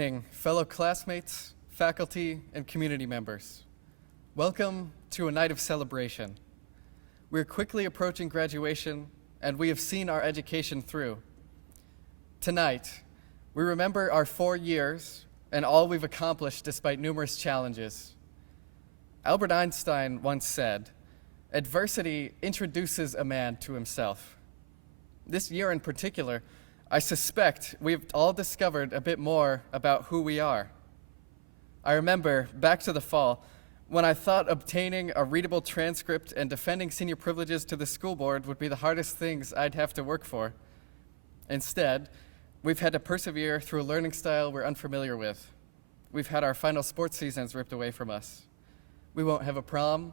evening, fellow classmates, faculty, and community members. Welcome to a night of celebration. We're quickly approaching graduation, and we have seen our education through. Tonight, we remember our 4 years and all we've accomplished despite numerous challenges. Albert Einstein once said, "Adversity introduces a man to himself." This year in particular, I suspect we've all discovered a bit more about who we are. I remember, back to the fall, when I thought obtaining a readable transcript and defending senior privileges to the school board would be the hardest things I'd have to work for. Instead, we've had to persevere through a learning style we're unfamiliar with. We've had our final sports seasons ripped away from us. We won't have a prom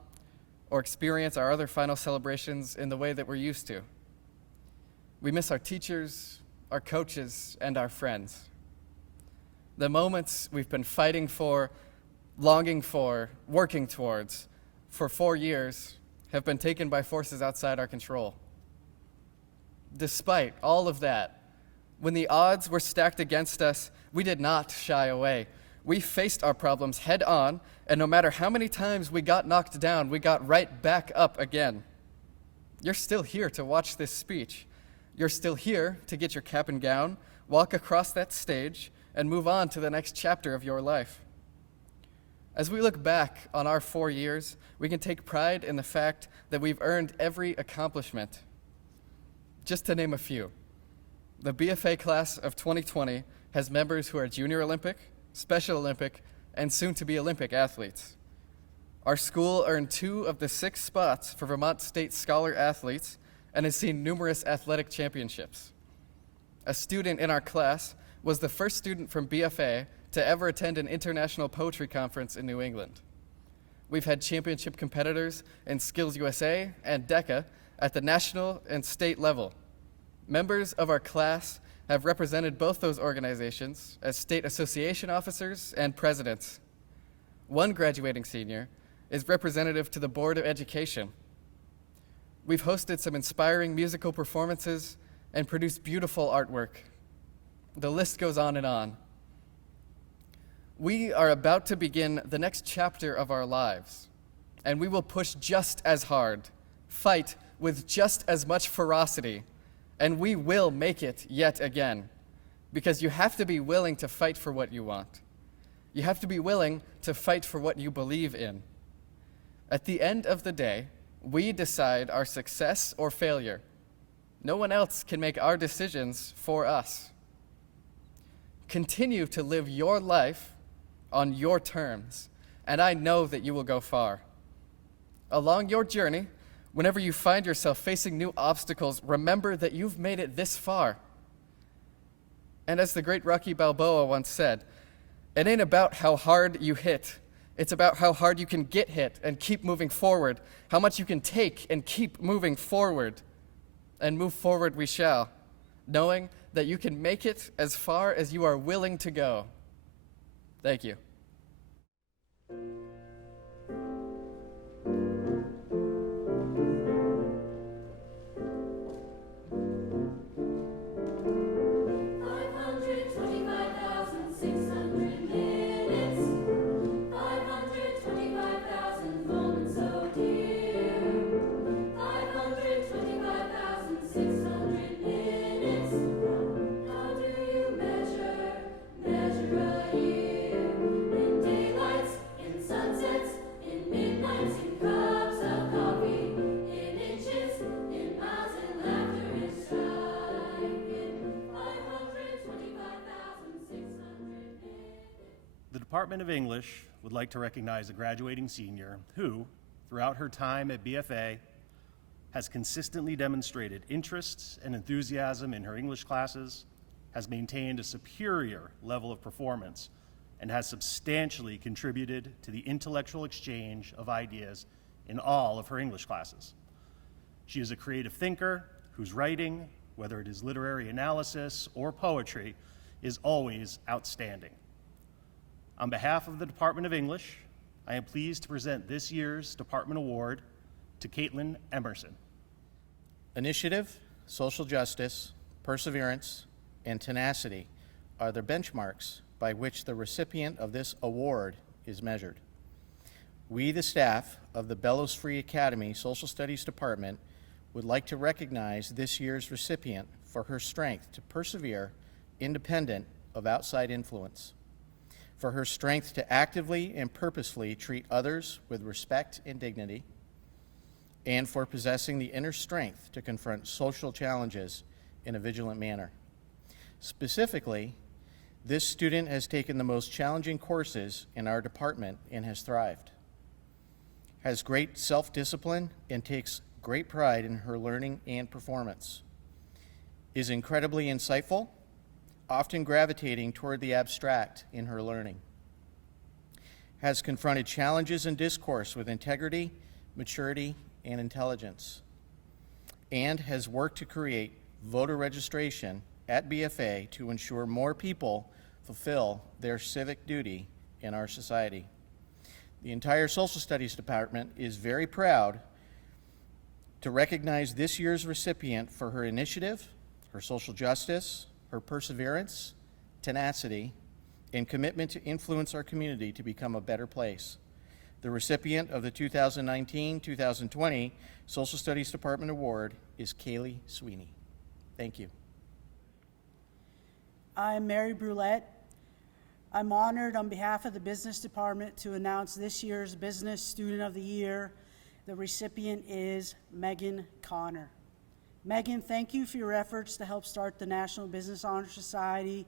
or experience our other final celebrations in the way that we're used to. We miss our teachers, our coaches, and our friends. The moments we've been fighting for, longing for, working towards for 4 years have been taken by forces outside our control. Despite all of that, when the odds were stacked against us, we did not shy away. We faced our problems head on, and no matter how many times we got knocked down, we got right back up again. You're still here to watch this speech. You're still here to get your cap and gown, walk across that stage, and move on to the next chapter of your life. As we look back on our 4 years, we can take pride in the fact that we've earned every accomplishment. Just to name a few, the BFA class of 2020 has members who are Junior Olympic, Special Olympic, and soon-to-be Olympic athletes. Our school earned 2 of the 6 spots for Vermont State Scholar athletes and has seen numerous athletic championships. A student in our class was the first student from BFA to ever attend an international poetry conference in New England. We've had championship competitors in Skills USA and DECA at the national and state level. Members of our class have represented both those organizations as state association officers and presidents. One graduating senior is representative to the Board of Education. We've hosted some inspiring musical performances and produced beautiful artwork. The list goes on and on. We are about to begin the next chapter of our lives, and we will push just as hard, fight with just as much ferocity, and we will make it yet again, because you have to be willing to fight for what you want. You have to be willing to fight for what you believe in. At the end of the day, we decide our success or failure. No one else can make our decisions for us. Continue to live your life on your terms, and I know that you will go far. Along your journey, whenever you find yourself facing new obstacles, remember that you've made it this far. And as the great Rocky Balboa once said, it ain't about how hard you hit. It's about how hard you can get hit and keep moving forward, how much you can take and keep moving forward. And move forward we shall, knowing that you can make it as far as you are willing to go. Thank you. The Department of English would like to recognize a graduating senior who, throughout her time at BFA, has consistently demonstrated interests and enthusiasm in her English classes, has maintained a superior level of performance, and has substantially contributed to the intellectual exchange of ideas in all of her English classes. She is a creative thinker whose writing, whether it is literary analysis or poetry, is always outstanding. On behalf of the Department of English, I am pleased to present this year's Department Award to Caitlin Emerson. Initiative, social justice, perseverance, and tenacity are the benchmarks by which the recipient of this award is measured. We, the staff of the Bellows Free Academy Social Studies Department, would like to recognize this year's recipient for her strength to persevere independent of outside influence, for her strength to actively and purposefully treat others with respect and dignity, and for possessing the inner strength to confront social challenges in a vigilant manner. Specifically, this student has taken the most challenging courses in our department and has thrived, has great self-discipline and takes great pride in her learning and performance, is incredibly insightful, often gravitating toward the abstract in her learning, has confronted challenges in discourse with integrity, maturity, and intelligence, and has worked to create voter registration at BFA to ensure more people fulfill their civic duty in our society. The entire Social Studies Department is very proud to recognize this year's recipient for her initiative, her social justice, her perseverance, tenacity, and commitment to influence our community to become a better place. The recipient of the 2019-2020 Social Studies Department Award is Kaylee Sweeney. Thank you. I'm Mary Brulette. I'm honored on behalf of the Business Department to announce this year's Business Student of the Year. The recipient is Megan Connor. Megan, thank you for your efforts to help start the National Business Honor Society,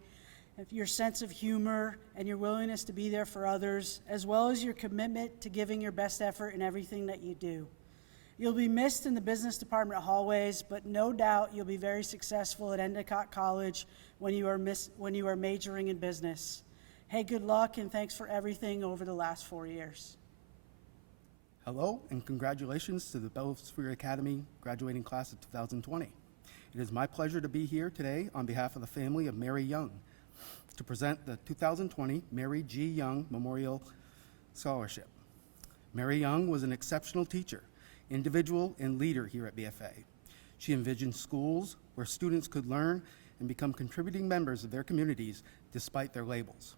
and for your sense of humor and your willingness to be there for others, as well as your commitment to giving your best effort in everything that you do. You'll be missed in the business department hallways, but no doubt you'll be very successful at Endicott College when you are majoring in business. Hey, good luck and thanks for everything over the last 4 years. Hello and congratulations to the Bellows Free Academy graduating class of 2020. It is my pleasure to be here today on behalf of the family of Mary Young to present the 2020 Mary G. Young Memorial Scholarship. Mary Young was an exceptional teacher, individual, and leader here at BFA. She envisioned schools where students could learn and become contributing members of their communities despite their labels,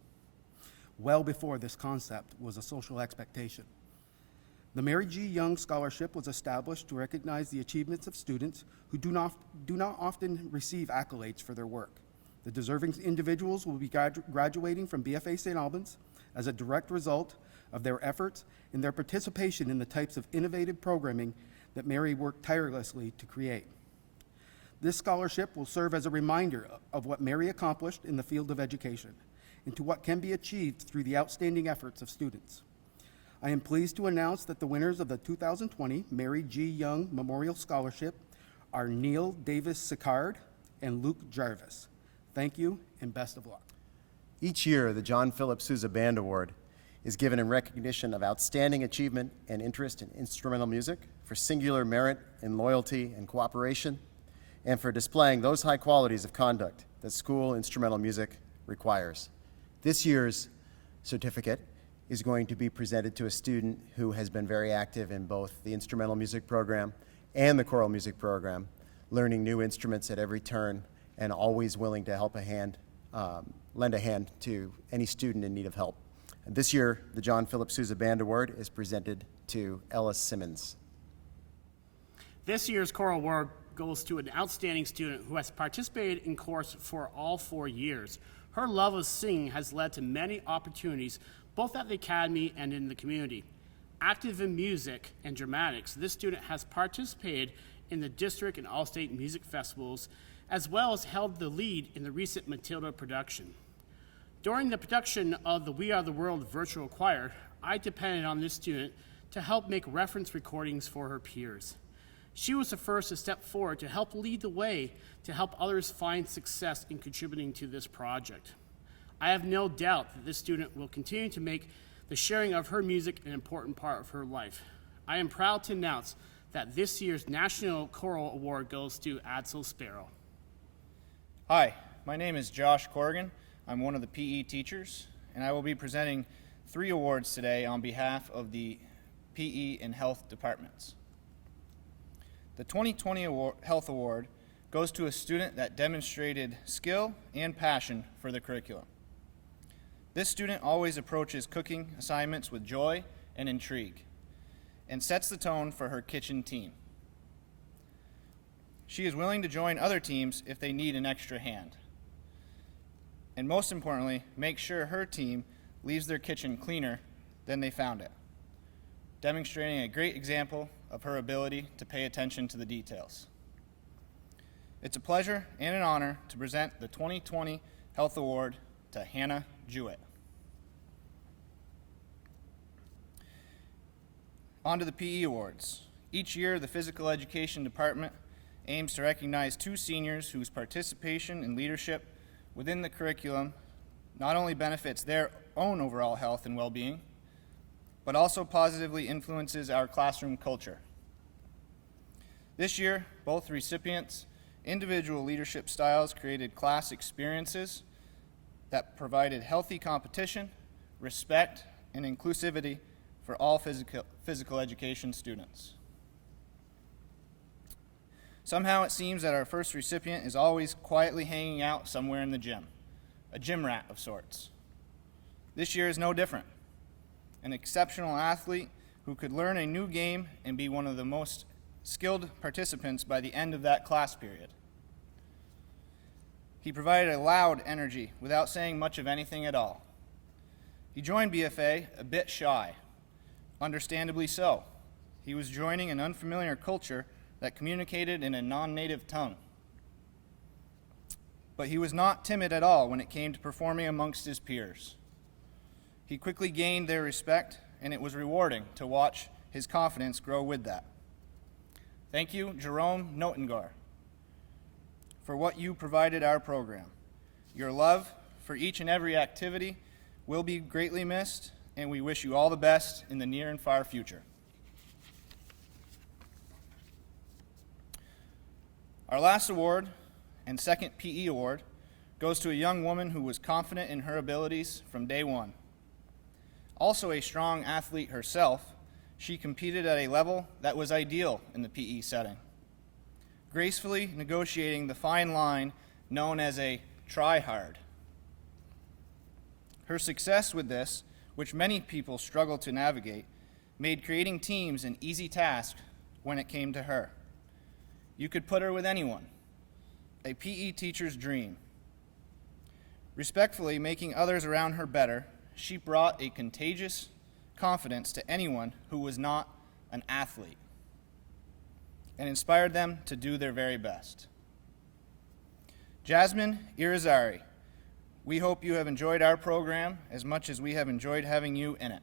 well before this concept was a social expectation. The Mary G. Young Scholarship was established to recognize the achievements of students who do not often receive accolades for their work. The deserving individuals will be graduating from BFA St. Albans as a direct result of their efforts and their participation in the types of innovative programming that Mary worked tirelessly to create. This scholarship will serve as a reminder of what Mary accomplished in the field of education and to what can be achieved through the outstanding efforts of students. I am pleased to announce that the winners of the 2020 Mary G. Young Memorial Scholarship are Neil Davis Sicard and Luke Jarvis. Thank you and best of luck. Each year, the John Philip Sousa Band Award is given in recognition of outstanding achievement and interest in instrumental music, for singular merit in loyalty and cooperation, and for displaying those high qualities of conduct that school instrumental music requires. This year's certificate is going to be presented to a student who has been very active in both the instrumental music program and the choral music program, learning new instruments at every turn and always willing to lend a hand to any student in need of help. And this year, the John Philip Sousa Band Award is presented to Ellis Simmons. This year's choral award goes to an outstanding student who has participated in chorus for all 4 years. Her love of singing has led to many opportunities, both at the academy and in the community. Active in music and dramatics, this student has participated in the district and all-state music festivals, as well as held the lead in the recent Matilda production. During the production of the We Are the World virtual choir, I depended on this student to help make reference recordings for her peers. She was the first to step forward to help lead the way to help others find success in contributing to this project. I have no doubt that this student will continue to make the sharing of her music an important part of her life. I am proud to announce that this year's National Choral Award goes to Adsel Sparrow. Hi, my name is Josh Corrigan. I'm one of the PE teachers, and I will be presenting 3 awards today on behalf of the PE and Health departments. The 2020 Health Award goes to a student that demonstrated skill and passion for the curriculum. This student always approaches cooking assignments with joy and intrigue and sets the tone for her kitchen team. She is willing to join other teams if they need an extra hand. And most importantly, make sure her team leaves their kitchen cleaner than they found it, demonstrating a great example of her ability to pay attention to the details. It's a pleasure and an honor to present the 2020 Health Award to Hannah Jewett. On to the PE Awards. Each year, the Physical Education Department aims to recognize 2 seniors whose participation and leadership within the curriculum not only benefits their own overall health and well-being, but also positively influences our classroom culture. This year, both recipients' individual leadership styles created class experiences that provided healthy competition, respect, and inclusivity for all physical education students. Somehow it seems that our first recipient is always quietly hanging out somewhere in the gym, a gym rat of sorts. This year is no different. An exceptional athlete who could learn a new game and be one of the most skilled participants by the end of that class period. He provided a loud energy without saying much of anything at all. He joined BFA a bit shy, understandably so. He was joining an unfamiliar culture that communicated in a non-native tongue. But he was not timid at all when it came to performing amongst his peers. He quickly gained their respect, and it was rewarding to watch his confidence grow with that. Thank you, Jerome Notengar, for what you provided our program. Your love for each and every activity will be greatly missed, and we wish you all the best in the near and far future. Our last award and second PE award goes to a young woman who was confident in her abilities from day one. Also a strong athlete herself, she competed at a level that was ideal in the PE setting, gracefully negotiating the fine line known as a try-hard. Her success with this, which many people struggle to navigate, made creating teams an easy task when it came to her. You could put her with anyone, a PE teacher's dream. Respectfully making others around her better, she brought a contagious confidence to anyone who was not an athlete and inspired them to do their very best. Jasmine Irizarry, we hope you have enjoyed our program as much as we have enjoyed having you in it.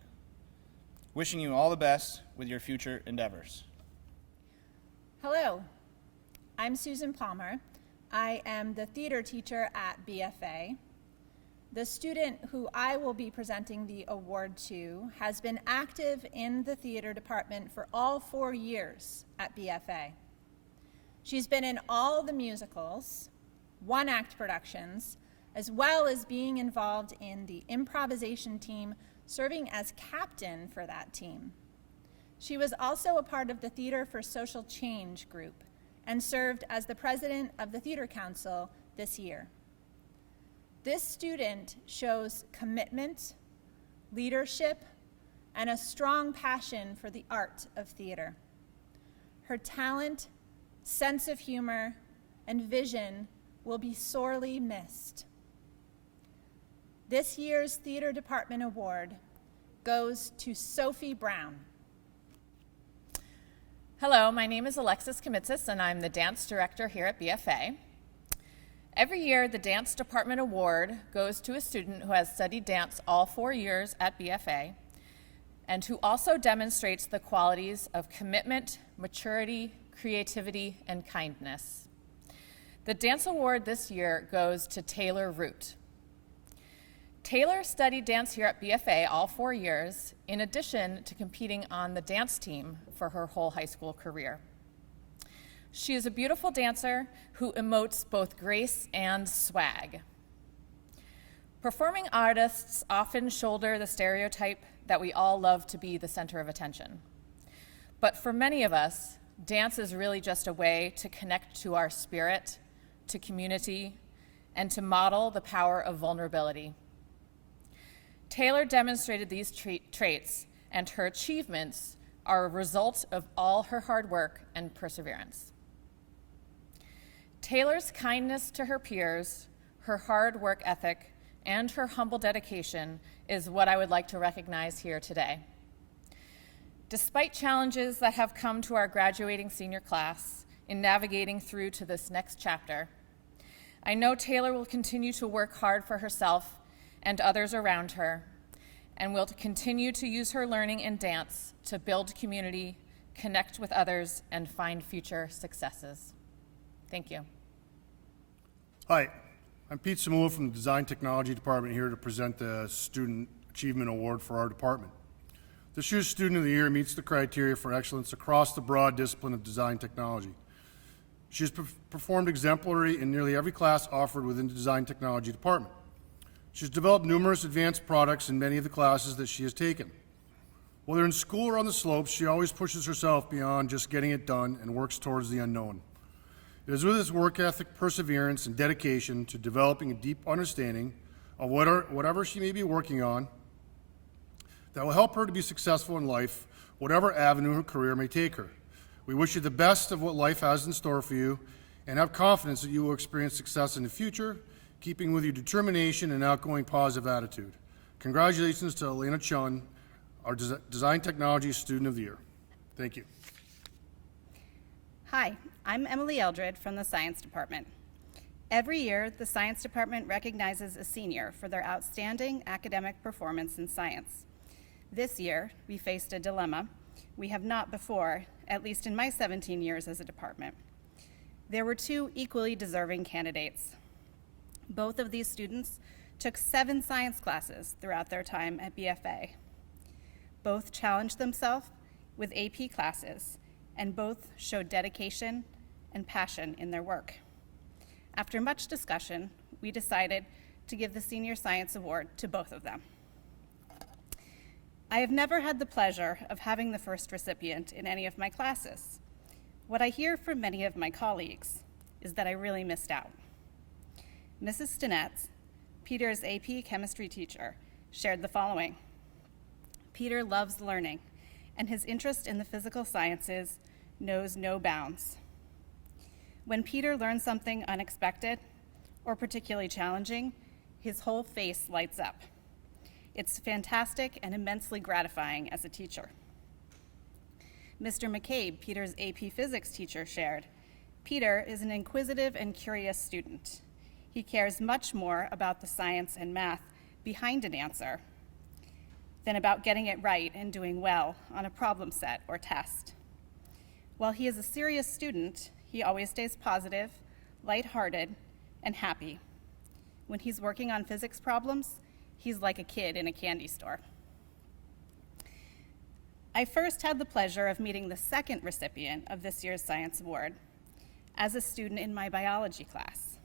Wishing you all the best with your future endeavors. Hello, I'm Susan Palmer. I am the theater teacher at BFA. The student who I will be presenting the award to has been active in the theater department for all 4 years at BFA. She's been in all the musicals, one-act productions, as well as being involved in the improvisation team, serving as captain for that team. She was also a part of the Theater for Social Change group and served as the president of the Theater Council this year. This student shows commitment, leadership, and a strong passion for the art of theater. Her talent, sense of humor, and vision will be sorely missed. This year's Theater Department Award goes to Sophie Brown. Hello, my name is Alexis Kamitsis, and I'm the dance director here at BFA. Every year, the Dance Department Award goes to a student who has studied dance all 4 years at BFA and who also demonstrates the qualities of commitment, maturity, creativity, and kindness. The Dance Award this year goes to Taylor Root. Taylor studied dance here at BFA all 4 years, in addition to competing on the dance team for her whole high school career. She is a beautiful dancer who emotes both grace and swag. Performing artists often shoulder the stereotype that we all love to be the center of attention. But for many of us, dance is really just a way to connect to our spirit, to community, and to model the power of vulnerability. Taylor demonstrated these traits, and her achievements are a result of all her hard work and perseverance. Taylor's kindness to her peers, her hard work ethic, and her humble dedication is what I would like to recognize here today. Despite challenges that have come to our graduating senior class in navigating through to this next chapter, I know Taylor will continue to work hard for herself and others around her, and will continue to use her learning and dance to build community, connect with others, and find future successes. Thank you. Hi, I'm Pete Samula from the Design Technology Department, here to present the Student Achievement Award for our department. This year's Student of the Year meets the criteria for excellence across the broad discipline of design technology. She has performed exemplary in nearly every class offered within the Design Technology Department. She's developed numerous advanced products in many of the classes that she has taken. Whether in school or on the slopes, she always pushes herself beyond just getting it done and works towards the unknown. It is with this work ethic, perseverance, and dedication to developing a deep understanding of whatever she may be working on that will help her to be successful in life, whatever avenue her career may take her. We wish you the best of what life has in store for you, and have confidence that you will experience success in the future, keeping with your determination and outgoing positive attitude. Congratulations to Elena Chun, our Design Technology Student of the Year. Thank you. Hi, I'm Emily Eldred from the Science Department. Every year, the Science Department recognizes a senior for their outstanding academic performance in science. This year, we faced a dilemma we have not before, at least in my 17 years as a department. There were two equally deserving candidates. Both of these students took 7 science classes throughout their time at BFA. Both challenged themselves with AP classes, and both showed dedication and passion in their work. After much discussion, we decided to give the Senior Science Award to both of them. I have never had the pleasure of having the first recipient in any of my classes. What I hear from many of my colleagues is that I really missed out. Mrs. Stinetz, Peter's AP chemistry teacher, shared the following. Peter loves learning, and his interest in the physical sciences knows no bounds. When Peter learns something unexpected or particularly challenging, his whole face lights up. It's fantastic and immensely gratifying as a teacher. Mr. McCabe, Peter's AP physics teacher, shared, Peter is an inquisitive and curious student. He cares much more about the science and math behind an answer than about getting it right and doing well on a problem set or test. While he is a serious student, he always stays positive, lighthearted, and happy. When he's working on physics problems, he's like a kid in a candy store. I first had the pleasure of meeting the second recipient of this year's Science Award as a student in my biology class.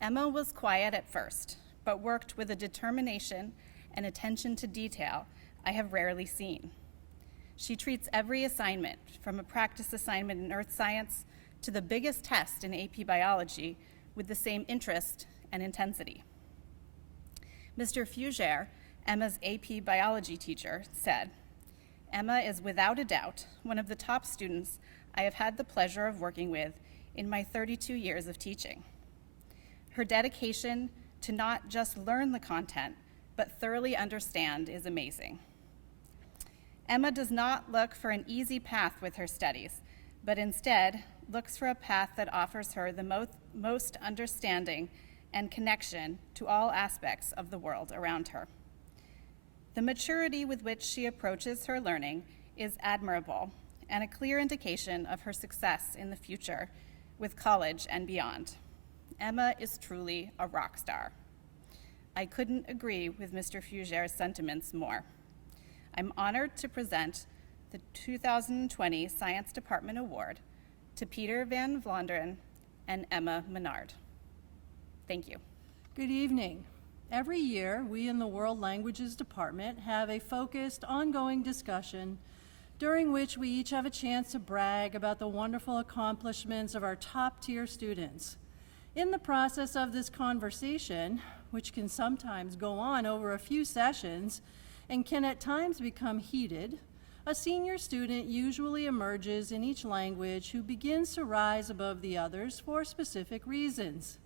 Emma was quiet at first, but worked with a determination and attention to detail I have rarely seen. She treats every assignment, from a practice assignment in earth science to the biggest test in AP biology, with the same interest and intensity. Mr. Fugere, Emma's AP biology teacher, said, Emma is without a doubt one of the top students I have had the pleasure of working with in my 32 years of teaching. Her dedication to not just learn the content, but thoroughly understand is amazing. Emma does not look for an easy path with her studies, but instead looks for a path that offers her the most understanding and connection to all aspects of the world around her. The maturity with which she approaches her learning is admirable and a clear indication of her success in the future with college and beyond. Emma is truly a rock star. I couldn't agree with Mr. Fugere's sentiments more. I'm honored to present the 2020 Science Department Award to Peter Van Vlonderen and Emma Menard. Thank you. Good evening. Every year, we in the World Languages Department have a focused, ongoing discussion during which we each have a chance to brag about the wonderful accomplishments of our top-tier students. In the process of this conversation, which can sometimes go on over a few sessions and can at times become heated, a senior student usually emerges in each language who begins to rise above the others for specific reasons.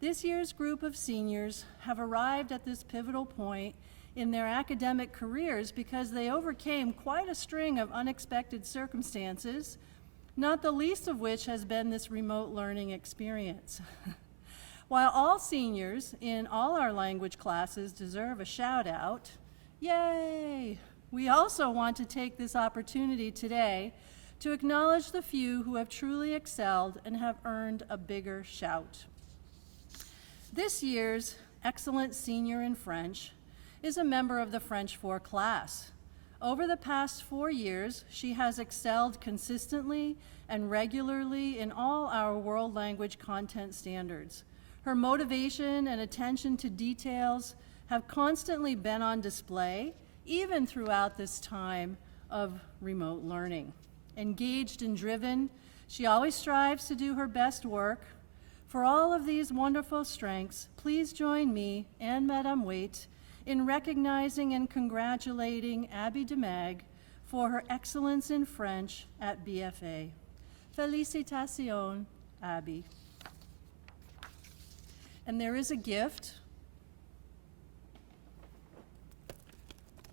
This year's group of seniors have arrived at this pivotal point in their academic careers because they overcame quite a string of unexpected circumstances, not the least of which has been this remote learning experience. While all seniors in all our language classes deserve a shout out, yay! We also want to take this opportunity today to acknowledge the few who have truly excelled and have earned a bigger shout. This year's excellent senior in French is a member of the French 4 class. Over the past 4 years, she has excelled consistently and regularly in all our world language content standards. Her motivation and attention to details have constantly been on display, even throughout this time of remote learning. Engaged and driven, she always strives to do her best work. For all of these wonderful strengths, please join me and Madame Waite in recognizing and congratulating Abby DeMag for her excellence in French at BFA. Félicitations, Abby. And there is a gift.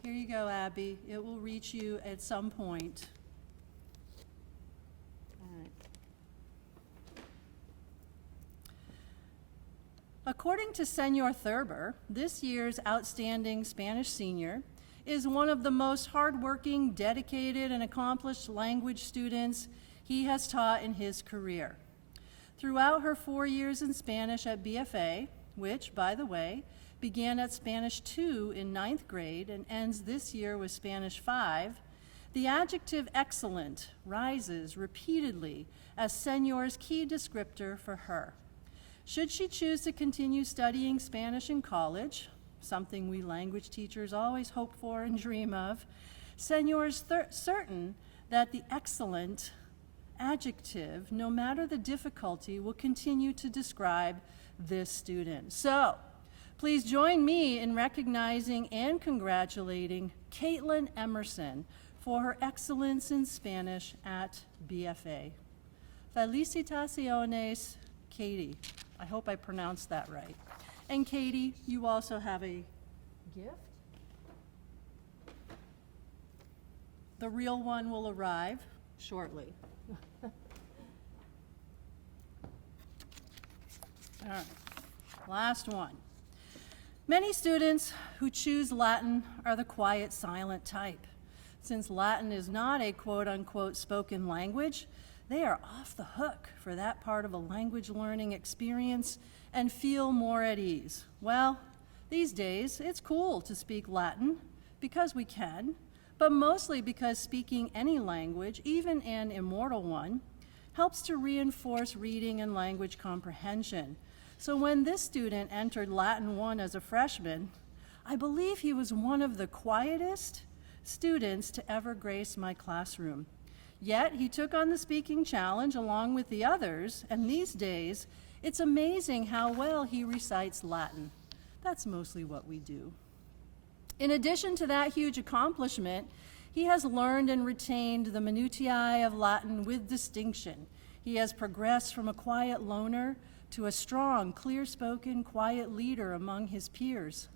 Here you go, Abby. It will reach you at some point. All right. According to Senor Thurber, this year's outstanding Spanish senior is one of the most hardworking, dedicated, and accomplished language students he has taught in his career. Throughout her 4 years in Spanish at BFA, which, by the way, began at Spanish 2 in 9th grade and ends this year with Spanish 5, the adjective excellent rises repeatedly as Senor's key descriptor for her. Should she choose to continue studying Spanish in college, something we language teachers always hope for and dream of, Senor's certain that the excellent adjective, no matter the difficulty, will continue to describe this student. So, please join me in recognizing and congratulating Caitlin Emerson for her excellence in Spanish at BFA. Felicitaciones, Katie. I hope I pronounced that right. And Katie, you also have a gift. The real one will arrive shortly. All right, last one. Many students who choose Latin are the quiet, silent type. Since Latin is not a quote-unquote spoken language, they are off the hook for that part of a language learning experience and feel more at ease. Well, these days, it's cool to speak Latin because we can, but mostly because speaking any language, even an immortal one, helps to reinforce reading and language comprehension. So when this student entered Latin 1 as a freshman, I believe he was one of the quietest students to ever grace my classroom. Yet he took on the speaking challenge along with the others, and these days, it's amazing how well he recites Latin. That's mostly what we do. In addition to that huge accomplishment, he has learned and retained the minutiae of Latin with distinction. He has progressed from a quiet loner to a strong, clear-spoken, quiet leader among his peers.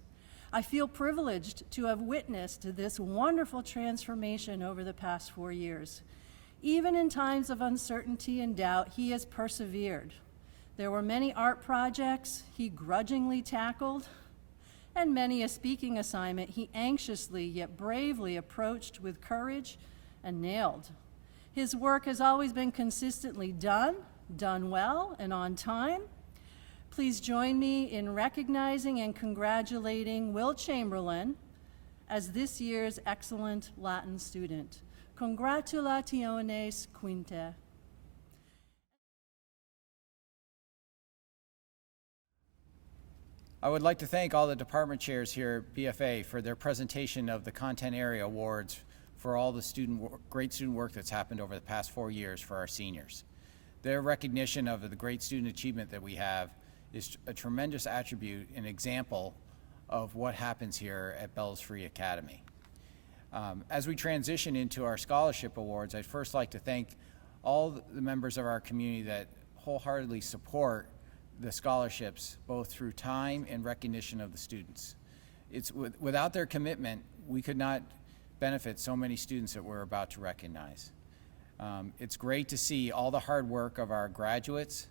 I feel privileged to have witnessed this wonderful transformation over the past 4 years. Even in times of uncertainty and doubt, he has persevered. There were many art projects he grudgingly tackled, and many a speaking assignment he anxiously yet bravely approached with courage and nailed. His work has always been consistently done well, and on time. Please join me in recognizing and congratulating Will Chamberlain as this year's excellent Latin student. Congratulaciones, Quinte. I would like to thank all the department chairs here at BFA for their presentation of the Content Area Awards for all the great student work that's happened over the past 4 years for our seniors. Their recognition of the great student achievement that we have is a tremendous attribute, an example of what happens here at Bellows Free Academy. As we transition into our scholarship awards, I'd first like to thank all the members of our community that wholeheartedly support the scholarships, both through time and recognition of the students. Without their commitment, we could not benefit so many students that we're about to recognize. It's great to see all the hard work of our graduates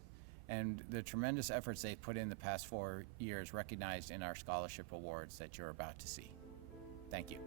and the tremendous efforts they've put in the past 4 years recognized in our scholarship awards that you're about to see. Thank you.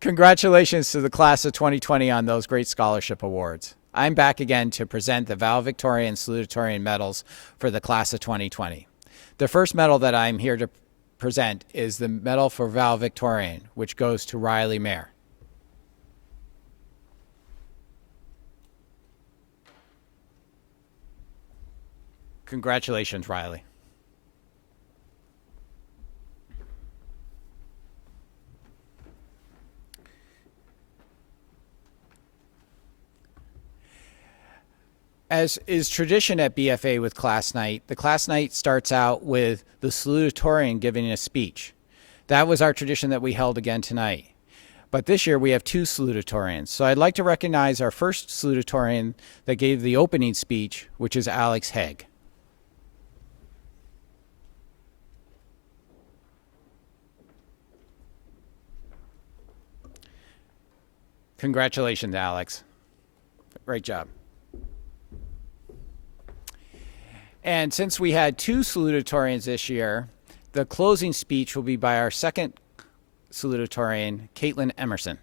Congratulations to the class of 2020 on those great scholarship awards. I'm back again to present the valedictorian and salutatorian medals for the class of 2020. The first medal that I'm here to present is the Medal for Valedictorian, which goes to Riley Mayer. Congratulations, Riley. As is tradition at BFA with class night, the class night starts out with the salutatorian giving a speech. That was our tradition that we held again tonight. But this year we have two salutatorians. So I'd like to recognize our first salutatorian that gave the opening speech, which is Alex Haig. Congratulations, Alex. Great job. And since we had two salutatorians this year, the closing speech will be by our second salutatorian, Caitlin Emerson.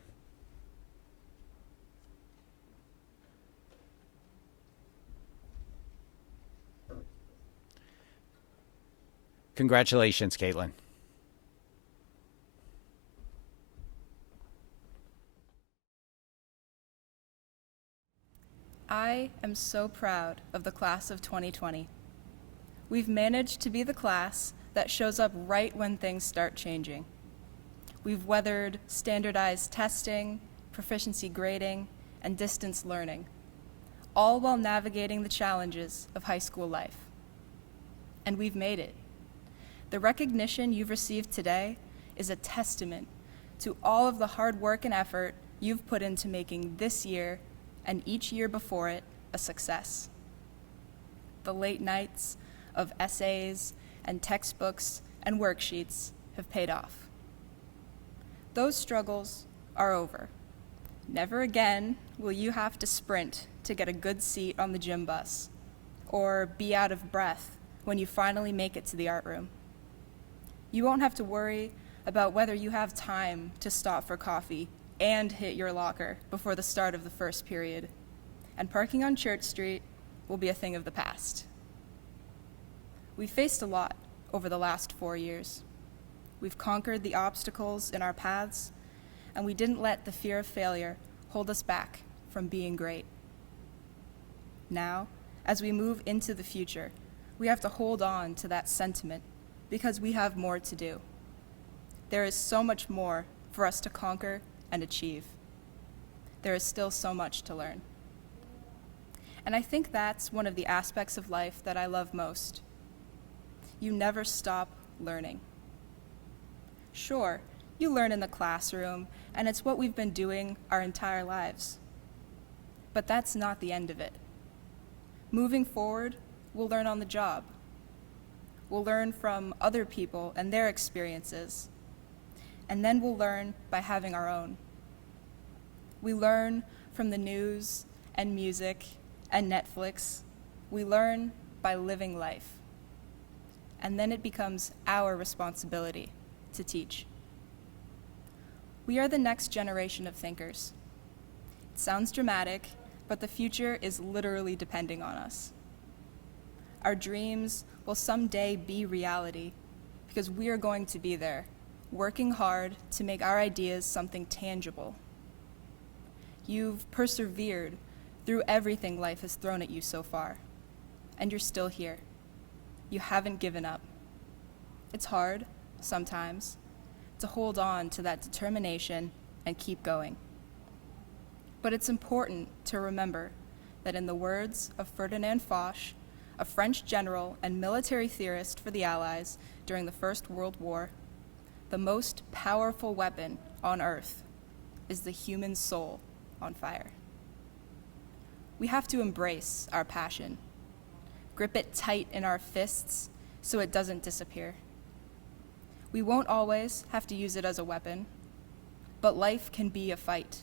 Congratulations, Caitlin. I am so proud of the class of 2020. We've managed to be the class that shows up right when things start changing. We've weathered standardized testing, proficiency grading, and distance learning, all while navigating the challenges of high school life. And we've made it. The recognition you've received today is a testament to all of the hard work and effort you've put into making this year and each year before it a success. The late nights of essays and textbooks and worksheets have paid off. Those struggles are over. Never again will you have to sprint to get a good seat on the gym bus or be out of breath when you finally make it to the art room. You won't have to worry about whether you have time to stop for coffee and hit your locker before the start of the first period. And parking on Church Street will be a thing of the past. We've faced a lot over the last 4 years. We've conquered the obstacles in our paths, and we didn't let the fear of failure hold us back from being great. Now, as we move into the future, we have to hold on to that sentiment because we have more to do. There is so much more for us to conquer and achieve. There is still so much to learn. And I think that's one of the aspects of life that I love most. You never stop learning. Sure, you learn in the classroom, and it's what we've been doing our entire lives. But that's not the end of it. Moving forward, we'll learn on the job. We'll learn from other people and their experiences. And then we'll learn by having our own. We learn from the news and music and Netflix. We learn by living life. And then it becomes our responsibility to teach. We are the next generation of thinkers. It sounds dramatic, but the future is literally depending on us. Our dreams will someday be reality because we are going to be there, working hard to make our ideas something tangible. You've persevered through everything life has thrown at you so far, and you're still here. You haven't given up. It's hard, sometimes, to hold on to that determination and keep going. But it's important to remember that in the words of Ferdinand Foch, a French general and military theorist for the Allies during the First World War, the most powerful weapon on earth is the human soul on fire. We have to embrace our passion, grip it tight in our fists so it doesn't disappear. We won't always have to use it as a weapon, but life can be a fight.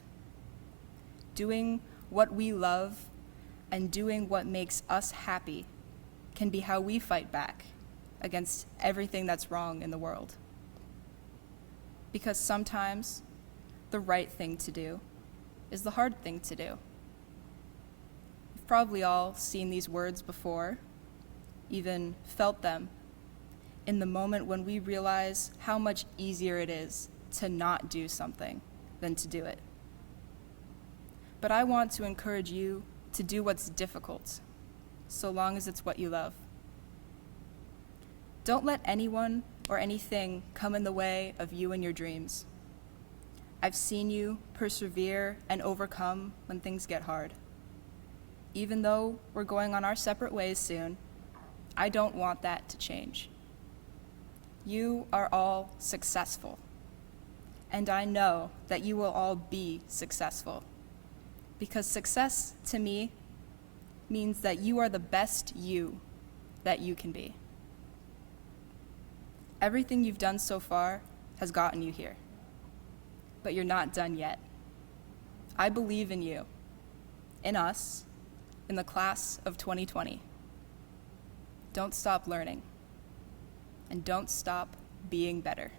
Doing what we love and doing what makes us happy can be how we fight back against everything that's wrong in the world. Because sometimes the right thing to do is the hard thing to do. You've probably all seen these words before, even felt them in the moment when we realize how much easier it is to not do something than to do it. But I want to encourage you to do what's difficult, so long as it's what you love. Don't let anyone or anything come in the way of you and your dreams. I've seen you persevere and overcome when things get hard. Even though we're going on our separate ways soon, I don't want that to change. You are all successful, and I know that you will all be successful, because success to me means that you are the best you that you can be. Everything you've done so far has gotten you here, but you're not done yet. I believe in you, in us, in the class of 2020. Don't stop learning, and don't stop being better.